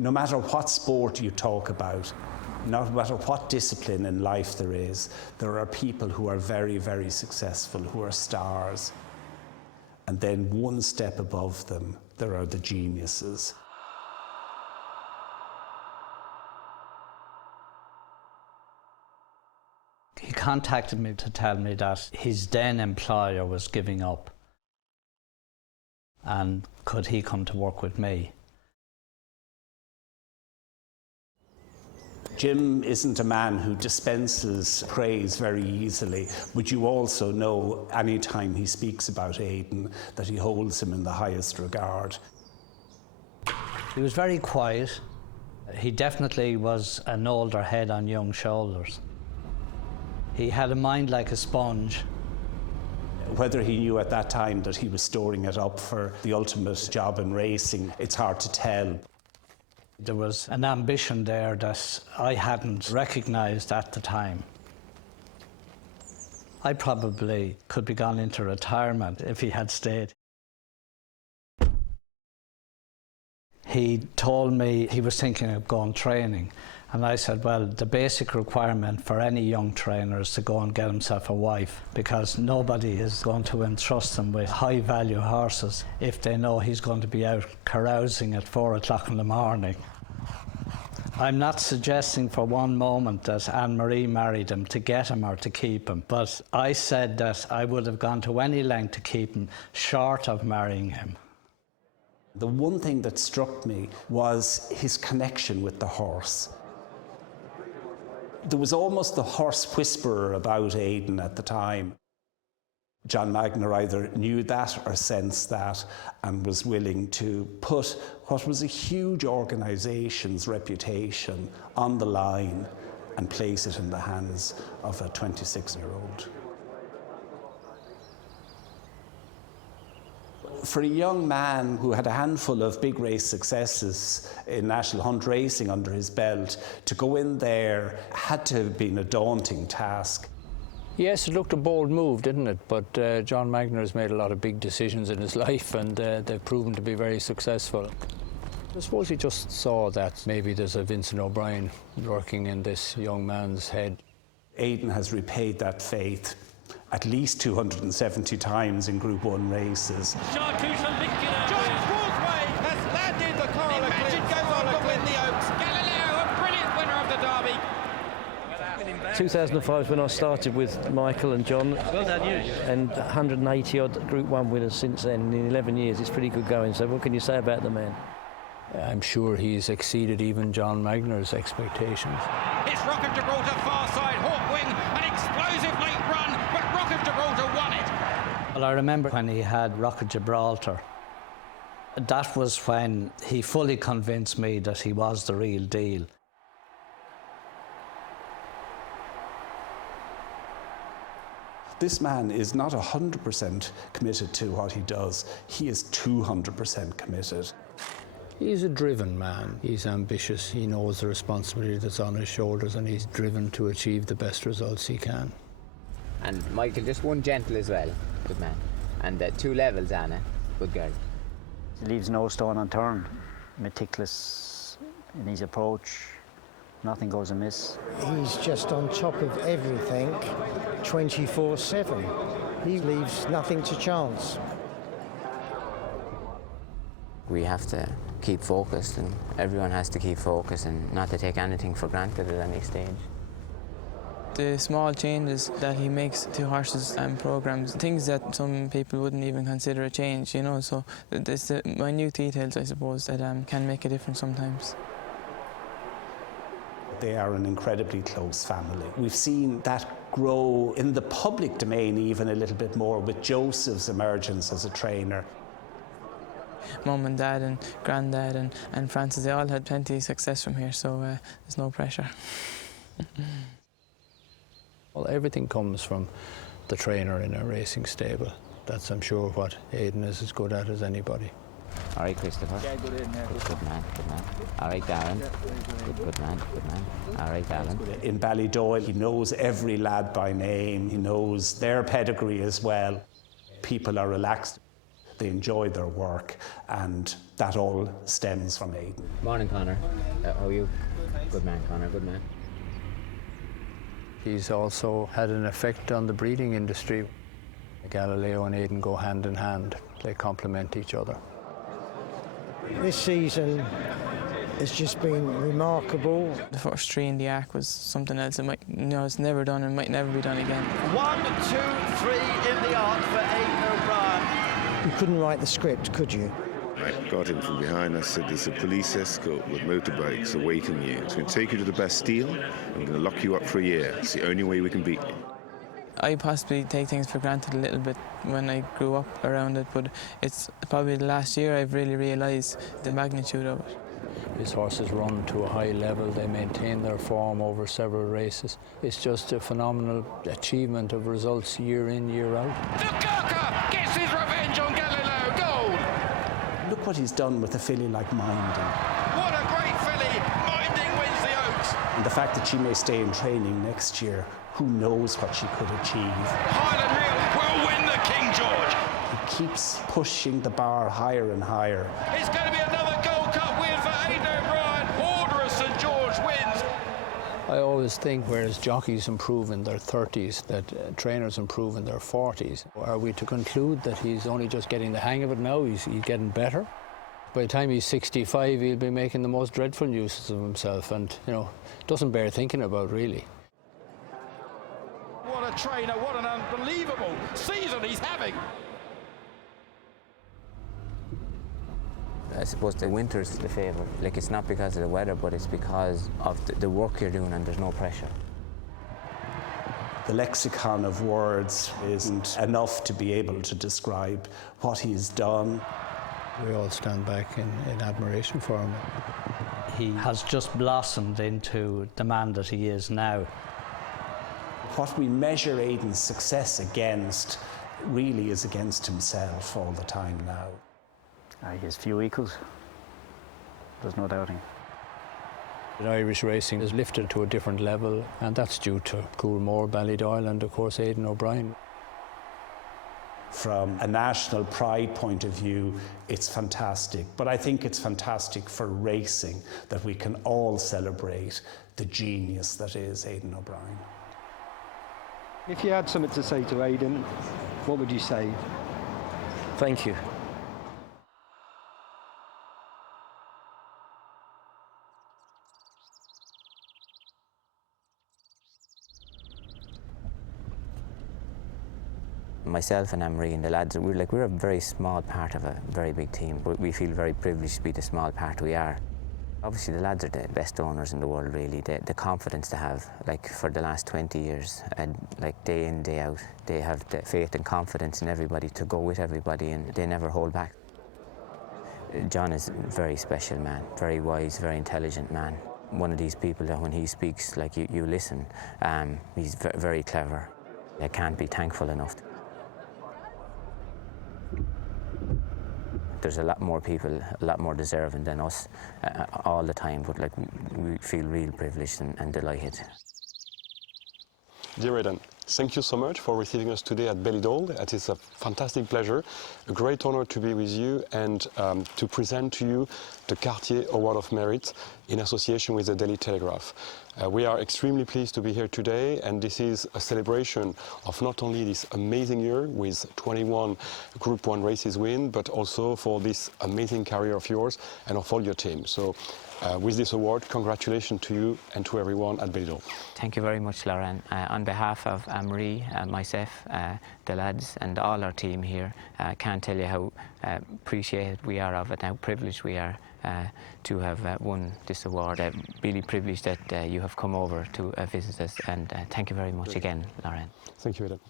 No matter what sport you talk about, no matter what discipline in life there are people who are very, very successful, who are stars. And then one step above them, there are the geniuses. He contacted me to tell me that his then employer was giving up, and could he come to work with me. Jim isn't a man who dispenses praise very easily, but you also know any time he speaks about Aidan that he holds him in the highest regard. He was very quiet. He definitely was an older head on young shoulders. He had a mind like a sponge. Whether he knew at that time that he was storing it up for the ultimate job in racing, it's hard to tell. There was an ambition there that I hadn't recognised at the time. I probably could be gone into retirement if he had stayed. He told me he was thinking of going training, and I said, well, the basic requirement for any young trainer is to go and get himself a wife, because nobody is going to entrust him with high-value horses if they know he's going to be out carousing at 4 o'clock in the morning. I'm not suggesting for one moment that Anne-Marie married him to get him or to keep him, but I said that I would have gone to any length to keep him, short of marrying him. The one thing that struck me was his connection with the horse. There was almost the horse whisperer about Aidan at the time. John Magner either knew that or sensed that and was willing to put what was a huge organisation's reputation on the line and place it in the hands of a 26-year-old. For a young man who had a handful of big race successes in National Hunt racing under his belt, to go in there had to have been a daunting task. Yes, it looked a bold move, didn't it? But John Magner has made a lot of big decisions in his life, and they've proven to be very successful. I suppose he just saw that maybe there's a Vincent O'Brien working in this young man's head. Aidan has repaid that faith at least 270 times in Group 1 races. John's Causeway has landed the car. Imagine goes on to win the Oaks. Galileo, a brilliant winner of the Derby. 2005 is when I started with Michael and John. Well done, you. And 180 odd Group 1 winners since then. In 11 years, it's pretty good going. So what can you say about the man? I'm sure he's exceeded even John Magner's expectations. It's Rock of Gibraltar, far side, Hawkwing, an explosive late run, but Rock of Gibraltar won it. Well, I remember when he had Rock of Gibraltar. That was when he fully convinced me that he was the real deal. This man is not 100% committed to what he does. He is 200% committed. He's a driven man. He's ambitious. He knows the responsibility that's on his shoulders, and he's driven to achieve the best results he can. And Michael, just one gentle as well. Good man. And 2 levels, Anna. Good girl. He leaves no stone unturned. Meticulous in his approach. Nothing goes amiss. He's just on top of everything 24/7. He leaves nothing to chance. We have to keep focused, and everyone has to keep focused and not to take anything for granted at any stage. The small changes that he makes to horses and programs, things that some people wouldn't even consider a change, you know, so there's the minute details, I suppose, that can make a difference sometimes. They are an incredibly close family. We've seen that grow in the public domain even a little bit more with Joseph's emergence as a trainer. Mum and Dad and Granddad and Francis, they all had plenty of success from here, so there's no pressure. Well, everything comes from the trainer in a racing stable. That's, I'm sure, what Aidan is as good at as anybody. All right, Christopher. Yeah, good in there. Good man, good man. All right, Darren. Good man, good man. All right, Alan. In Ballydoyle, he knows every lad by name. He knows their pedigree as well. People are relaxed. they enjoy their work, and that all stems from Aidan. Morning, Connor. How are you? Good man, Connor, good man. He's also had an effect on the breeding industry. Galileo and Aidan go hand in hand. They complement each other. This season has just been remarkable. The first three in the arc was something else that it's never done and might never be done again. 1, 2, 3 in the arc for Aidan O'Brien. You couldn't write the script, could you? I got him from behind. I said, there's a police escort with motorbikes awaiting you. It's going to take you to the Bastille. I'm going to lock you up for a year. It's the only way we can beat you. I possibly take things for granted a little bit when I grew up around it, but it's probably the last year I've really realised the magnitude of it. His horses run to a high level, they maintain their form over several races. It's just a phenomenal achievement of results year in, year out. Dukaka gets his revenge on Galileo. Gold! Look what he's done with a filly like Minding. What a great filly! Minding wins the Oaks. And the fact that she may stay in training next year, who knows what she could achieve. Highland Real will win the King George. He keeps pushing the bar higher and higher. It's going to be another Gold Cup win for Aidan O'Brien. Order of St George wins. I always think whereas jockeys improve in their 30s, that trainers improve in their 40s. Are we to conclude that he's only just getting the hang of it now, he's getting better? By the time he's 65, he'll be making the most dreadful uses of himself and, doesn't bear thinking about, really. What a trainer, what an unbelievable season he's having. I suppose the winter's the favourite. Like, it's not because of the weather, but it's because of the work you're doing and there's no pressure. The lexicon of words isn't enough to be able to describe what he's done. We all stand back in admiration for him. He has just blossomed into the man that he is now. What we measure Aidan's success against really is against himself all the time now. He has few equals. There's no doubting. Irish racing is lifted to a different level, and that's due to Coolmore, Ballydoyle, and of course Aidan O'Brien. From a national pride point of view, it's fantastic. But I think it's fantastic for racing that we can all celebrate the genius that is Aidan O'Brien. If you had something to say to Aidan, what would you say? Thank you. Myself and Anne-Marie and the lads, we're a very small part of a very big team, but we feel very privileged to be the small part we are. Obviously the lads are the best owners in the world, really. The confidence they have, like for the last 20 years, and like day in, day out, they have the faith and confidence in everybody to go with everybody, and they never hold back. John is a very special man, very wise, very intelligent man. One of these people that when he speaks, like you listen. He's very clever. I can't be thankful enough. There's a lot more people, a lot more deserving than us all the time, but like we feel real privileged and delighted. Dear Aidan, thank you so much for receiving us today at Ballydoyle. It is a fantastic pleasure, a great honor to be with you and to present to you the Cartier Award of Merit in association with the Daily Telegraph. We are extremely pleased to be here today, and this is a celebration of not only this amazing year with 21 Group 1 races win, but also for this amazing career of yours and of all your team. So with this award, congratulations to you and to everyone at Ballydoyle. Thank you very much, Lauren. On behalf of Anne-Marie, myself, the lads and all our team here, I can't tell you how appreciated we are of it, how privileged we are to have won this award. Really privileged that you have come over to visit us, and thank you very much again, Lauren. Thank you, Aidan.